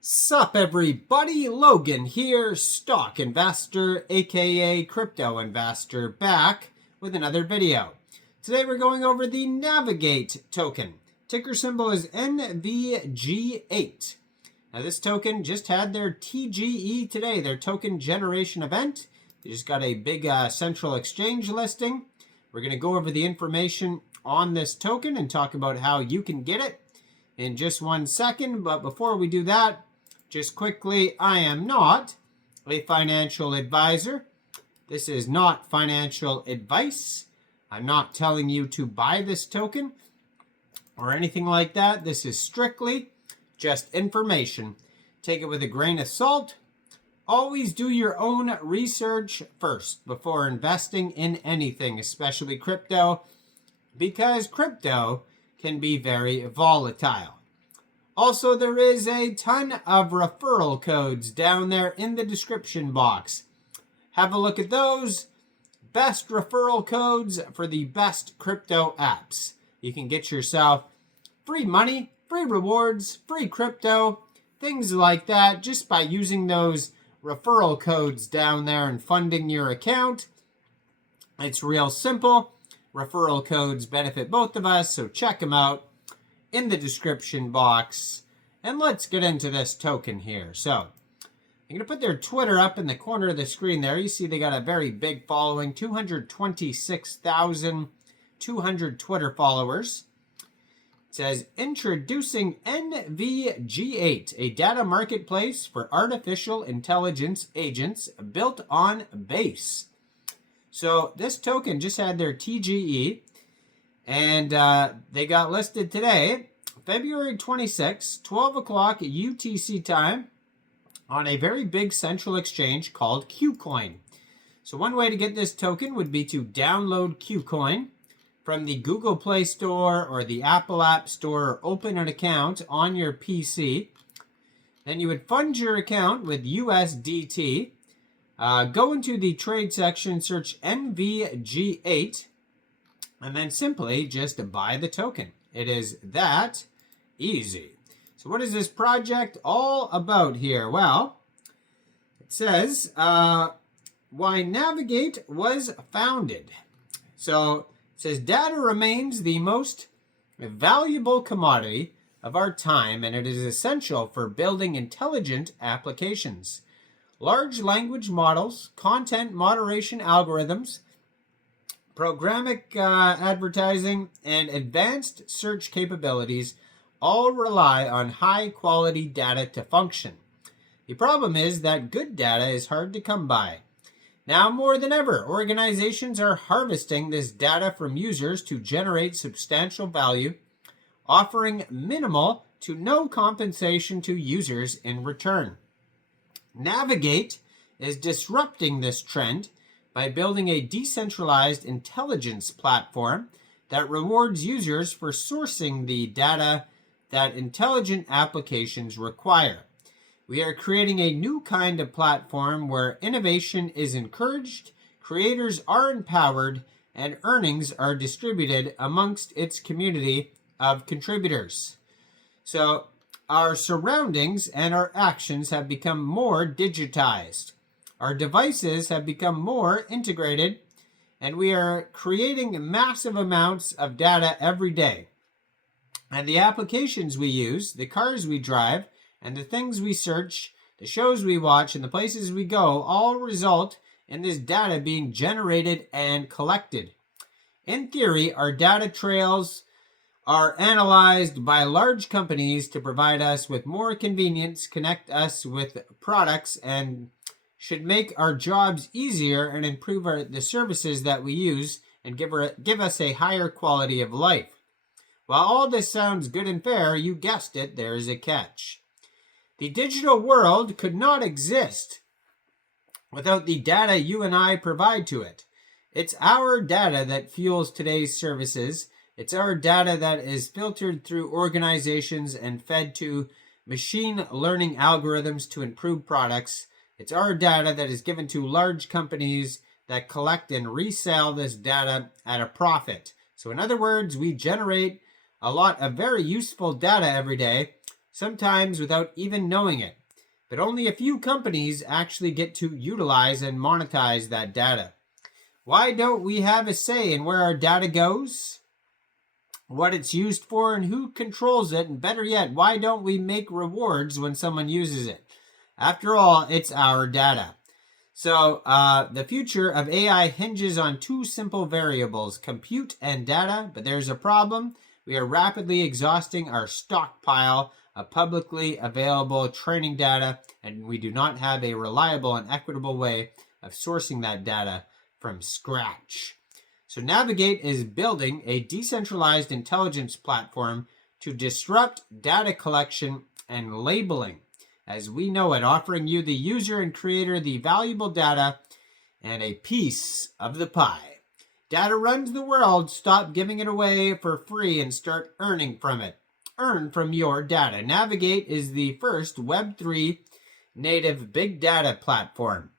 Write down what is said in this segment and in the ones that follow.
Sup everybody, Logan here, stock investor aka crypto investor, back with another video. Today we're going over the Navigate token. Ticker symbol is NVG8. Now this token just had their TGE today, their token generation event. They just got a big central exchange listing. We're going to go over the information on this token and talk about how you can get it in just 1 second. But before we do that, just quickly, I am not a financial advisor. This is not financial advice. I'm not telling you to buy this token or anything like that. This is strictly just information. Take it with a grain of salt. Always do your own research first before investing in anything, especially crypto, because crypto can be very volatile. Also, there is a ton of referral codes down there in the description box. Have a look at those. Best referral codes for the best crypto apps. You can get yourself free money, free rewards, free crypto, things like that, just by using those referral codes down there and funding your account. It's real simple. Referral codes benefit both of us, so check them out in the description box. And let's get into this token here. So I'm going to put their Twitter up in the corner of the screen there. You see they got a very big following, 226,200 Twitter followers. It says, introducing NVG8, a data marketplace for artificial intelligence agents built on Base. So this token just had their TGE, and they got listed today, February 26, 12 o'clock UTC time, on a very big central exchange called Kucoin. So one way to get this token would be to download Kucoin from the Google Play Store or the Apple App Store, or open an account on your PC. Then you would fund your account with USDT. Go into the trade section, search NVG8, and then simply just buy the token. It is that easy. So what is this project all about here? Well, it says why Navigate was founded. So it says data remains the most valuable commodity of our time, and it is essential for building intelligent applications. Large language models, content moderation algorithms, programmatic advertising, and advanced search capabilities all rely on high-quality data to function. The problem is that good data is hard to come by. Now more than ever, organizations are harvesting this data from users to generate substantial value, offering minimal to no compensation to users in return. Navigate is disrupting this trend by building a decentralized intelligence platform that rewards users for sourcing the data that intelligent applications require. We are creating a new kind of platform where innovation is encouraged, creators are empowered, and earnings are distributed amongst its community of contributors. So our surroundings and our actions have become more digitized. Our devices have become more integrated, and we are creating massive amounts of data every day. And the applications we use, the cars we drive, and the things we search, the shows we watch, and the places we go all result in this data being generated and collected. In theory, our data trails are analyzed by large companies to provide us with more convenience, connect us with products, and should make our jobs easier and improve the services that we use and give us a higher quality of life. While all this sounds good and fair, you guessed it, there is a catch. The digital world could not exist without the data you and I provide to it. It's our data that fuels today's services. It's our data that is filtered through organizations and fed to machine learning algorithms to improve products. It's our data that is given to large companies that collect and resell this data at a profit. So in other words, we generate a lot of very useful data every day. sometimes without even knowing it. But only a few companies actually get to utilize and monetize that data. Why don't we have a say in where our data goes, what it's used for, and who controls it? And better yet, why don't we make rewards when someone uses it? After all, it's our data. So the future of AI hinges on two simple variables, compute and data, but there's a problem. We are rapidly exhausting our stockpile of publicly available training data, and we do not have a reliable and equitable way of sourcing that data from scratch. So Navigate is building a decentralized intelligence platform to disrupt data collection and labeling as we know it, offering you, the user and creator, the valuable data and a piece of the pie. Data runs the world. Stop giving it away for free and start earning from it. Earn from your data. Navigate is the first Web3 native big data platform.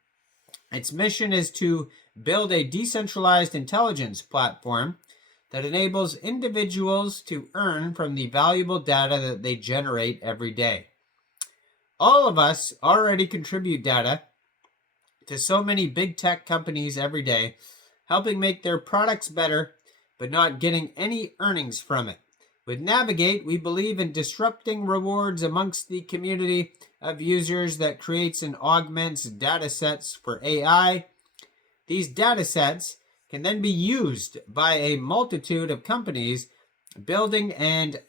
Its mission is to build a decentralized intelligence platform that enables individuals to earn from the valuable data that they generate every day. All of us already contribute data to so many big tech companies every day, helping make their products better, but not getting any earnings from it. With Navigate, we believe in disrupting rewards amongst the community of users that creates and augments data sets for AI. These data sets can then be used by a multitude of companies building and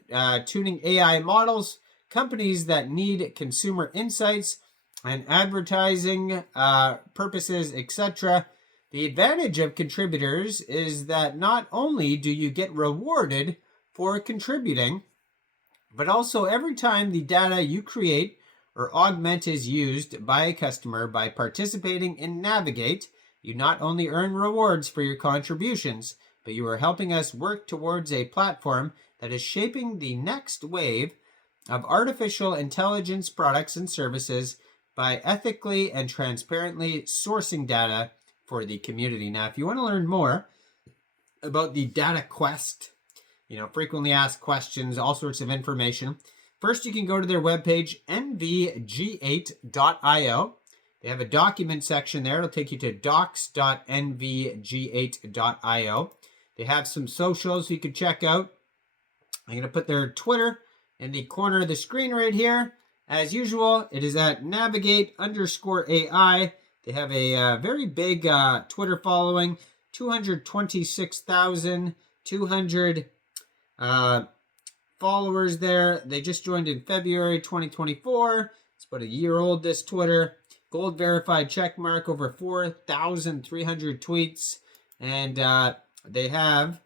tuning AI models, companies that need consumer insights and advertising purposes, etc. The advantage of contributors is that not only do you get rewarded for contributing, but also every time the data you create or augment is used by a customer by participating in Navigate, you not only earn rewards for your contributions, but you are helping us work towards a platform that is shaping the next wave of artificial intelligence products and services by ethically and transparently sourcing data for the community. Now, if you want to learn more about the data quest, frequently asked questions, all sorts of information, first you can go to their webpage, NVG8.io. They have a document section there. It'll take you to docs.nvg8.io. They have some socials you can check out. I'm going to put their Twitter in the corner of the screen right here. As usual, it is at navigate_AI. They have a very big Twitter following, 226,200 followers there. They just joined in February 2024. It's about a year old, this Twitter. Gold verified check mark, over 4,300 tweets. And they have,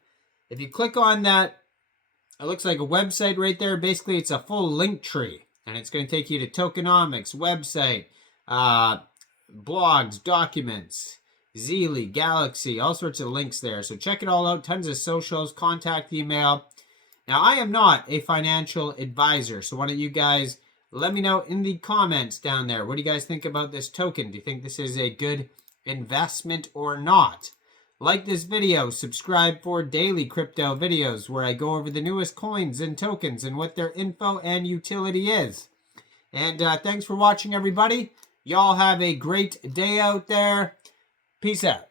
if you click on that, it looks like a website right there. Basically, it's a full link tree. And it's going to take you to tokenomics, website, blogs, documents, Zeely, Galaxy, all sorts of links there. So check it all out. Tons of socials, contact email. Now, I am not a financial advisor. So why don't you guys let me know in the comments down there. What do you guys think about this token? Do you think this is a good investment or not? Like this video, subscribe for daily crypto videos where I go over the newest coins and tokens and what their info and utility is. And thanks for watching, everybody. Y'all have a great day out there. Peace out.